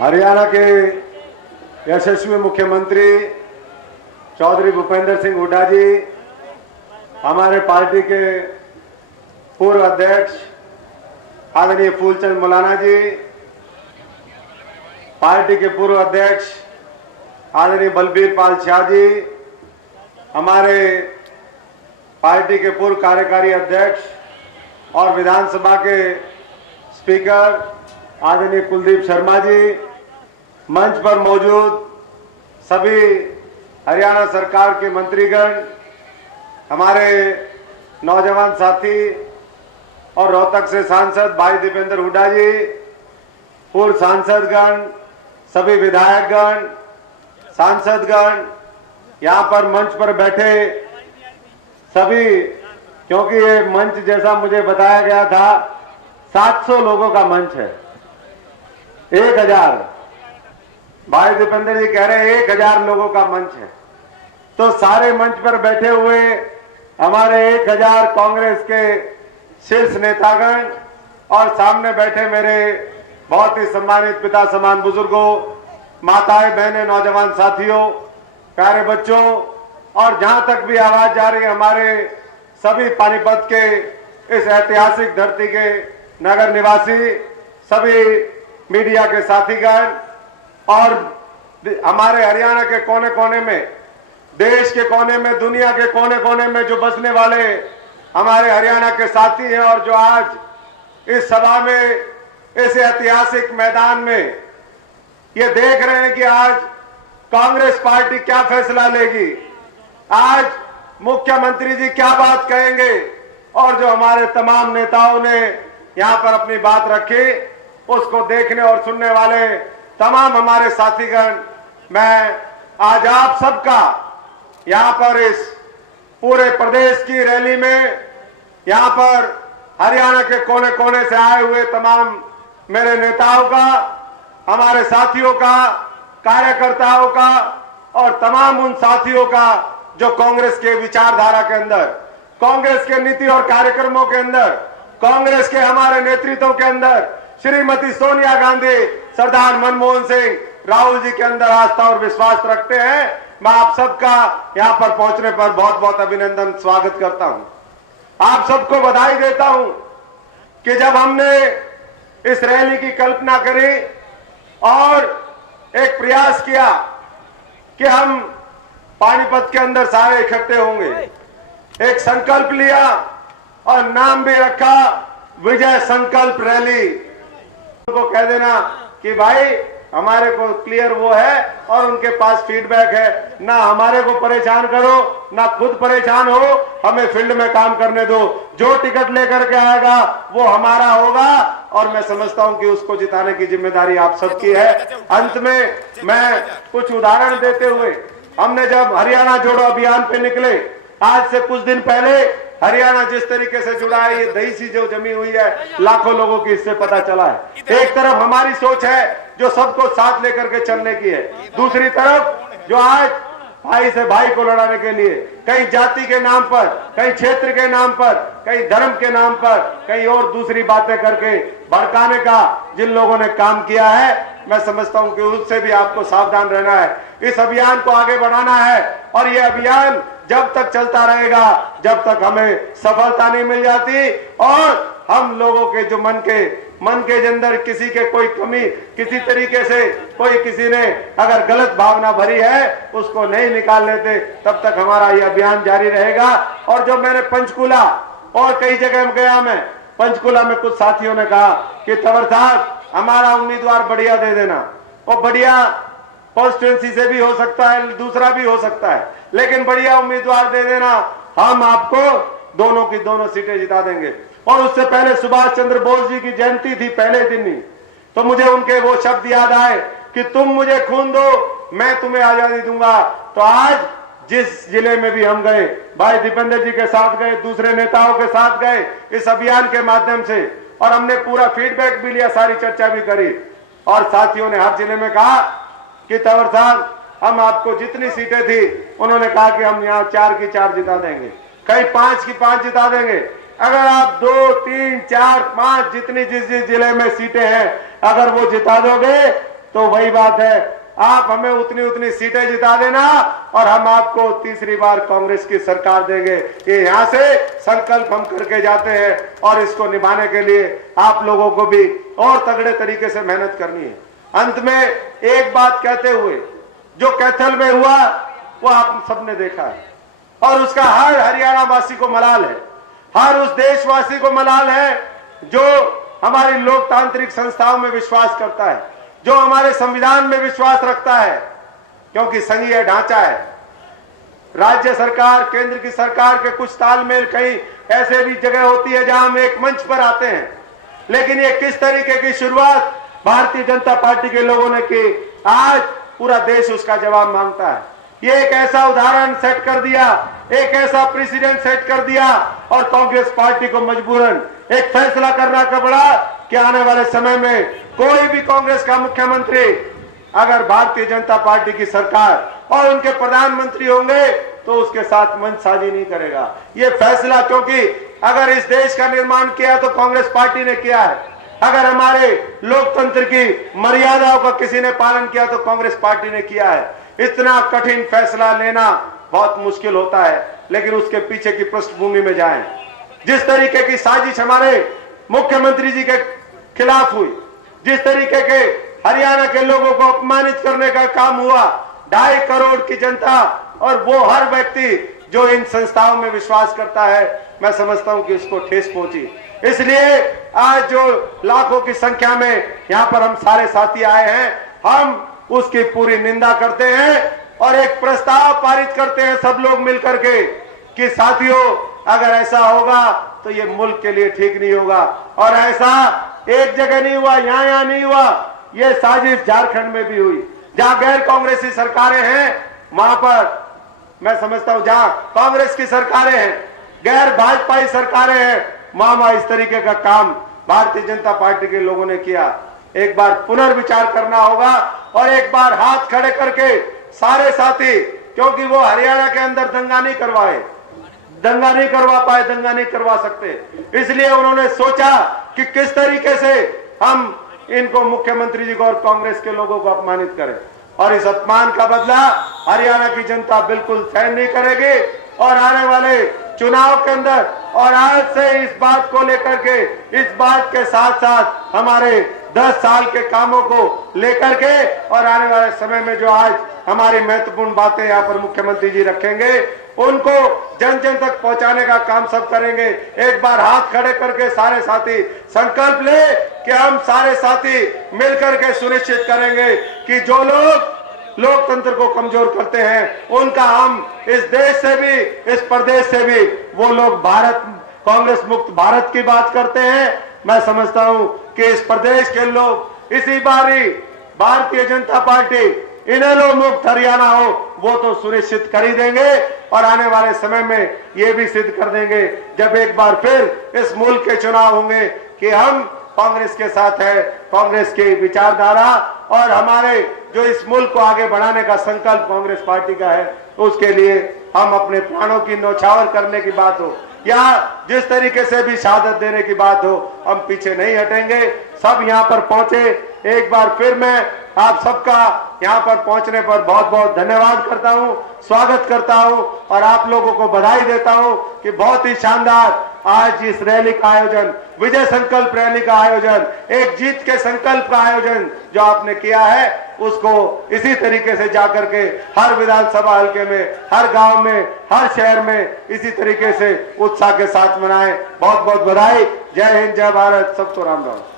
हरियाणा के यशस्वी मुख्यमंत्री चौधरी भूपेंद्र सिंह हुड्डा जी, हमारे पार्टी के पूर्व अध्यक्ष आदरणीय फूलचंद मौलाना जी, पार्टी के पूर्व अध्यक्ष आदरणीय बलबीर पाल शाह जी, हमारे पार्टी के पूर्व कार्यकारी अध्यक्ष और विधानसभा के स्पीकर आदरणीय कुलदीप शर्मा जी, मंच पर मौजूद सभी हरियाणा सरकार के मंत्रीगण, हमारे नौजवान साथी और रोहतक से सांसद भाई दीपेंद्र हुड्डा जी, पूर्व सांसदगण, सभी विधायकगण, सांसदगण, यहाँ पर मंच पर बैठे सभी, क्योंकि ये मंच जैसा मुझे बताया गया था 700 लोगों का मंच है। 1000 भाई दीपेंद्र जी कह रहे हैं 1000 लोगों का मंच है, तो सारे मंच पर बैठे हुए हमारे 1000 कांग्रेस के शीर्ष नेतागण और सामने बैठे मेरे बहुत ही सम्मानित पिता समान बुजुर्गों, माताएं, बहनें, नौजवान साथियों, प्यारे बच्चों, और जहां तक भी आवाज जा रही है हमारे सभी पानीपत के इस ऐतिहासिक धरती के नगर निवासी, सभी मीडिया के साथीगण और हमारे हरियाणा के कोने कोने में, देश के कोने में, दुनिया के कोने कोने में जो बसने वाले हमारे हरियाणा के साथी हैं और जो आज इस सभा में, इस ऐतिहासिक मैदान में ये देख रहे हैं कि आज कांग्रेस पार्टी क्या फैसला लेगी, आज मुख्यमंत्री जी क्या बात कहेंगे, और जो हमारे तमाम नेताओं ने यहाँ पर अपनी बात रखी, उसको देखने और सुनने वाले तमाम हमारे साथीगण, मैं आज आप सबका यहाँ पर इस पूरे प्रदेश की रैली में, यहाँ पर हरियाणा के कोने कोने से आए हुए तमाम मेरे नेताओं का, हमारे साथियों का, कार्यकर्ताओं का और तमाम उन साथियों का जो कांग्रेस के विचारधारा के अंदर, कांग्रेस के नीति और कार्यक्रमों के अंदर, कांग्रेस के हमारे नेतृत्व के अंदर श्रीमती सोनिया गांधी, सरदार मनमोहन सिंह, राहुल जी के अंदर आस्था और विश्वास रखते हैं। मैं आप सबका यहाँ पर पहुंचने पर बहुत बहुत अभिनंदन, स्वागत करता हूं। आप सबको बधाई देता हूं कि जब हमने इस रैली की कल्पना करी और एक प्रयास किया कि हम पानीपत के अंदर सारे इकट्ठे होंगे, एक संकल्प लिया और नाम भी रखा विजय संकल्प रैली। उनको कह देना कि भाई हमारे को क्लियर वो है और उनके पास फीडबैक है, ना हमारे को परेशान करो, ना खुद परेशान हो, हमें फील्ड में काम करने दो, जो टिकट लेकर के आएगा वो हमारा होगा और मैं समझता हूं कि उसको जिताने की जिम्मेदारी आप सबकी है। अंत में मैं कुछ उदाहरण देते हुए, हमने जब हरियाणा जोड़ो अभियान पे निकले, आज से कुछ दिन पहले हरियाणा जिस तरीके से जुड़ा है, ये दही सी जो जमी हुई है, लाखों लोगों की इससे पता चला है। एक तरफ हमारी सोच है जो सबको साथ लेकर के चलने की है, दूसरी तरफ जो आज भाई से भाई को लड़ाने के लिए कहीं जाति के नाम पर, कहीं क्षेत्र के नाम पर, कहीं धर्म के नाम पर, कहीं और दूसरी बातें करके भड़काने का जिन लोगों ने काम किया है, मैं समझता हूं कि उससे भी आपको सावधान रहना है। इस अभियान को आगे बढ़ाना है और ये अभियान जब तक चलता रहेगा जब तक हमें सफलता नहीं मिल जाती और हम लोगों के जो मन के अंदर किसी के कोई कमी, किसी तरीके से कोई किसी ने अगर गलत भावना भरी है उसको नहीं निकाल लेते, तब तक हमारा ये अभियान जारी रहेगा। और जो मैंने पंचकूला और कई जगह गया, मैं पंचकूला में कुछ साथियों ने कहा कि तंवर साहब हमारा उम्मीदवार बढ़िया दे देना, और बढ़िया कॉन्स्टिट्यूंसी से भी हो सकता है, दूसरा भी हो सकता है, लेकिन बढ़िया उम्मीदवार दे देना, हम आपको दोनों की दोनों सीटें जिता देंगे। और उससे पहले सुभाष चंद्र बोस जी की जयंती थी पहले दिन ही, तो मुझे उनके वो शब्द याद आए कि तुम मुझे खून दो, मैं तुम्हें आजादी दूंगा। तो आज जिस जिले में भी हम गए, भाई दीपेंद्र जी के साथ गए, दूसरे नेताओं के साथ गए इस अभियान के माध्यम से, और हमने पूरा फीडबैक भी लिया, सारी चर्चा भी करी, और साथियों ने हर जिले में कहा कि तंवर साहब हम आपको जितनी सीटें थी, उन्होंने कहा कि हम यहाँ 4 की 4 जिता देंगे, कहीं 5 की 5 जिता देंगे। अगर आप 2, 3, 4, 5 जितनी जिस जिले में सीटें हैं अगर वो जिता दोगे तो वही बात है, आप हमें उतनी उतनी सीटें जिता देना और हम आपको तीसरी बार कांग्रेस की सरकार देंगे। ये यहां से संकल्प हम करके जाते हैं और इसको निभाने के लिए आप लोगों को भी और तगड़े तरीके से मेहनत करनी है। अंत में एक बात कहते हुए, जो कैथल में हुआ वो आप सबने देखा है और उसका हर हरियाणा वासी को मलाल है, हर उस देशवासी को मलाल है जो हमारी लोकतांत्रिक संस्थाओं में विश्वास करता है, जो हमारे संविधान में विश्वास रखता है। क्योंकि संघीय ढांचा है, राज्य सरकार केंद्र की सरकार के कुछ तालमेल कहीं ऐसे भी जगह होती है जहां हम एक मंच पर आते हैं, लेकिन ये किस तरीके की शुरुआत भारतीय जनता पार्टी के लोगों ने की, आज पूरा देश उसका जवाब मांगता है। ये एक ऐसा उदाहरण सेट कर दिया, एक ऐसा प्रेसिडेंट सेट कर दिया और कांग्रेस पार्टी को मजबूरन एक फैसला करना पड़ा कि आने वाले समय में कोई भी कांग्रेस का मुख्यमंत्री अगर भारतीय जनता पार्टी की सरकार और उनके प्रधानमंत्री होंगे तो उसके साथ मंचसाजी नहीं करेगा। ये फैसला, क्योंकि अगर इस देश का निर्माण किया तो कांग्रेस पार्टी ने किया है, अगर हमारे लोकतंत्र की मर्यादाओं का किसी ने पालन किया तो कांग्रेस पार्टी ने किया है। इतना कठिन फैसला लेना बहुत मुश्किल होता है, लेकिन उसके पीछे की पृष्ठभूमि में जाएं। जिस तरीके की साजिश हमारे मुख्यमंत्री जी के खिलाफ हुई, जिस तरीके के हरियाणा के लोगों को अपमानित करने का काम हुआ, 2.5 करोड़ की जनता और वो हर व्यक्ति जो इन संस्थाओं में विश्वास करता है, मैं समझता हूं कि उसको ठेस पहुंची। इसलिए आज जो लाखों की संख्या में यहां पर हम सारे साथी आए हैं, हम उसकी पूरी निंदा करते हैं और एक प्रस्ताव पारित करते हैं सब लोग मिलकर के कि साथियों, अगर ऐसा होगा तो ये मुल्क के लिए ठीक नहीं होगा। और ऐसा एक जगह नहीं हुआ, यहां नहीं हुआ, ये साजिश झारखंड में भी हुई। जहां गैर कांग्रेसी सरकारें हैं वहां पर मैं समझता हूं, जहां कांग्रेस की सरकारें हैं, गैर भाजपाई सरकारें हैं, वहां इस तरीके का काम भारतीय जनता पार्टी के लोगों ने किया। एक बार पुनर्विचार करना होगा और एक बार हाथ खड़े करके सारे साथी, क्योंकि वो हरियाणा के अंदर दंगा नहीं करवाए, दंगा नहीं करवा पाए, दंगा नहीं करवा सकते, इसलिए उन्होंने सोचा कि किस तरीके से हम इनको, मुख्यमंत्री जी को और कांग्रेस के लोगों को अपमानित करें। और इस अपमान का बदला हरियाणा की जनता बिल्कुल सहन नहीं करेगी और आने वाले चुनाव के अंदर, और आज से इस बात को लेकर के, इस बात के साथ साथ हमारे 10 साल के कामों को लेकर के और आने वाले समय में जो आज हमारी महत्वपूर्ण बातें यहाँ पर मुख्यमंत्री जी रखेंगे, उनको जन जन तक पहुंचाने का काम सब करेंगे। एक बार हाथ खड़े करके सारे साथी संकल्प ले कि हम सारे साथी मिलकर के सुनिश्चित करेंगे कि जो लोग लोकतंत्र को कमजोर करते हैं, उनका हम इस देश से भी, इस प्रदेश से भी, वो लोग भारत, कांग्रेस मुक्त भारत की बात करते हैं। मैं समझता हूं कि इस प्रदेश के लोग इसी बारी भारतीय जनता पार्टी इनेलो मुक्त हरियाणा हो, वो तो सुनिश्चित कर ही देंगे और आने वाले समय में ये भी सिद्ध कर देंगे जब एक बार फिर इस मुल्क के चुनाव होंगे कि हम कांग्रेस के साथ है, कांग्रेस की विचारधारा और हमारे जो इस मुल्क को आगे बढ़ाने का संकल्प कांग्रेस पार्टी का है, उसके लिए हम अपने प्राणों की न्यौछावर करने की बात हो या जिस तरीके से भी शहादत देने की बात हो, हम पीछे नहीं हटेंगे। सब यहाँ पर पहुंचे, एक बार फिर मैं आप सबका यहाँ पर पहुंचने पर बहुत बहुत धन्यवाद करता हूँ, स्वागत करता हूँ और आप लोगों को बधाई देता हूँ कि बहुत ही शानदार आज इस रैली का आयोजन, विजय संकल्प रैली का आयोजन, एक जीत के संकल्प का आयोजन जो आपने किया है, उसको इसी तरीके से जाकर के हर विधानसभा हल्के में, हर गांव में, हर शहर में इसी तरीके से उत्साह के साथ मनाएं। बहुत बहुत बधाई। जय हिंद, जय भारत, सबको राम राम।